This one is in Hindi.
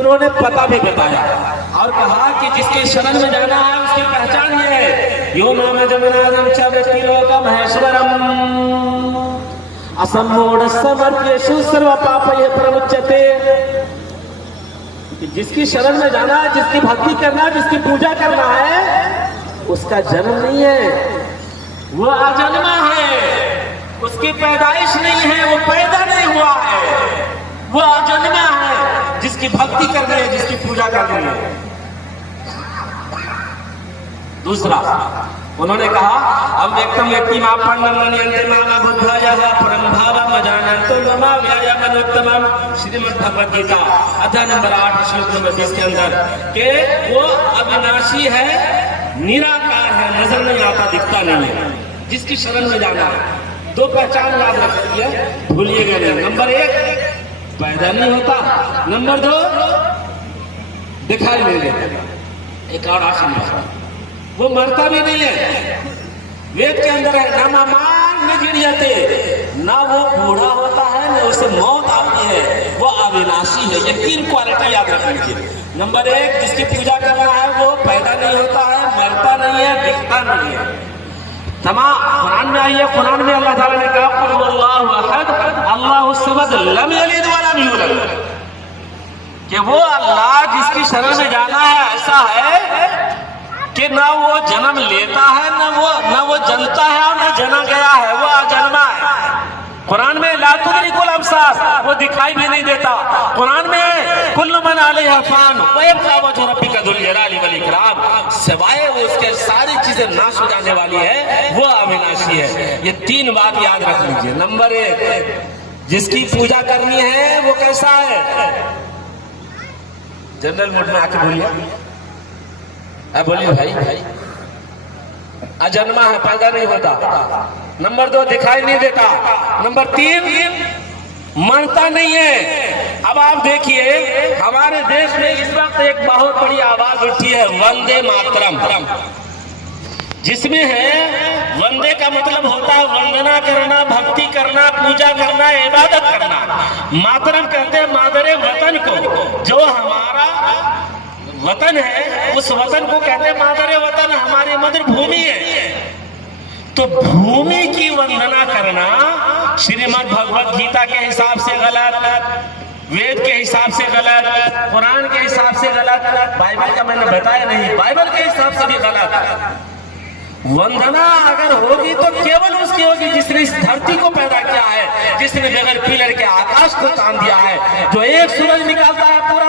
उन्होंने पता भी बताया और कहा कि जिसके शरण में जाना है उसकी पहचान ये है, यो नाम जमनादम च व्यक्तिलोक महेश्वरम असमूढ़ समर्प्येषु सर्व पापये प्रमुच्यते। जिसकी शरण में जाना है, जिसकी भक्ति करना है, जिसकी पूजा करना है, उसका जन्म नहीं है, वो अजन्मा है, उसकी पैदाइश नहीं है, वो पैदा नहीं हुआ है, वो अजन्मा है। जिसकी भक्ति करनी है, जिसकी पूजा करनी है। दूसरा उन्होंने कहा अब व्यक्तम व्यक्ति श्रीमद् भगवद गीता अध्याय नंबर 8 श्लोक नंबर 20 के अंदर के वो अविनाशी है, निराकार है, नजर नहीं आता, दिखता नहीं है। जिसकी शरण में जाना है, दो पहचान याद रखिए, भूलिएगा नहीं। नंबर 1 पैदा नहीं होता, नंबर 2 दिखाई नहीं देता। एक और आशीर्वाद, वो मरता भी नहीं है। वेद के अंदर है नामान में गिरियते, ना वो बूढ़ा होता है ना उसे मौत आती है, वो अविनाशी है। ये 3 क्वालिटी याद रख लीजिए। नंबर 1 जिसकी पूजा करना है वो पैदा नहीं होता है, मरता नहीं है, दिखता नहीं है। तमाम कुरान में आई है, कुरान में अल्लाह ताला ने कहा कुल हुवल्लाहु अहद अल्लाहु समद लम यलिद व लम यूलद, कि वो अल्लाह जिसकी शरण में जाना है ऐसा है कि ना वो जन्म लेता है, ना वो जनता है और ना जना गया है, वो अजन्मा है। कुरान में ला तुदरिकुल अब्सार, वो दिखाई भी नहीं देता। कुरान में कुल्लु मन अलैहा फान व यबका वजहु रब्बिका जुल जलाली वल इकराम, सिवाय वो उसके सारी चीजें नाश हो जाने वाली है, वो अविनाशी है। ये 3 बात याद रख लीजिए। नंबर 1 जिसकी पूजा करनी है वो कैसा है, जनरल मोड में आके बोलिए, बोलिए भाई, अजन्मा है, पैदा नहीं होता। नंबर 2 दिखाई नहीं देता। नंबर 3 मरता नहीं है। अब आप देखिए हमारे देश में इस वक्त एक बहुत बड़ी आवाज उठी है वंदे मातरम, जिसमें है वंदे का मतलब होता है वंदना करना, भक्ति करना, पूजा करना, इबादत करना। मातरम कहते हैं मादरे वतन को, जो हमारा वतन है उस वतन को कहते हैं मादरे वतन, हमारी मदर भूमि है। तो भूमि की वंदना करना श्रीमद् भगवद गीता के हिसाब से गलत, वेद के हिसाब से गलत, कुरान के हिसाब से गलत, बाइबल का मैंने बताया नहीं, बाइबल के हिसाब से भी गलत। वंदना अगर होगी तो केवल उसकी होगी जिसने इस धरती को पैदा किया है, जिसने बगैर पिलर के आकाश को तान दिया है, जो एक सूरज निकालता है पूरा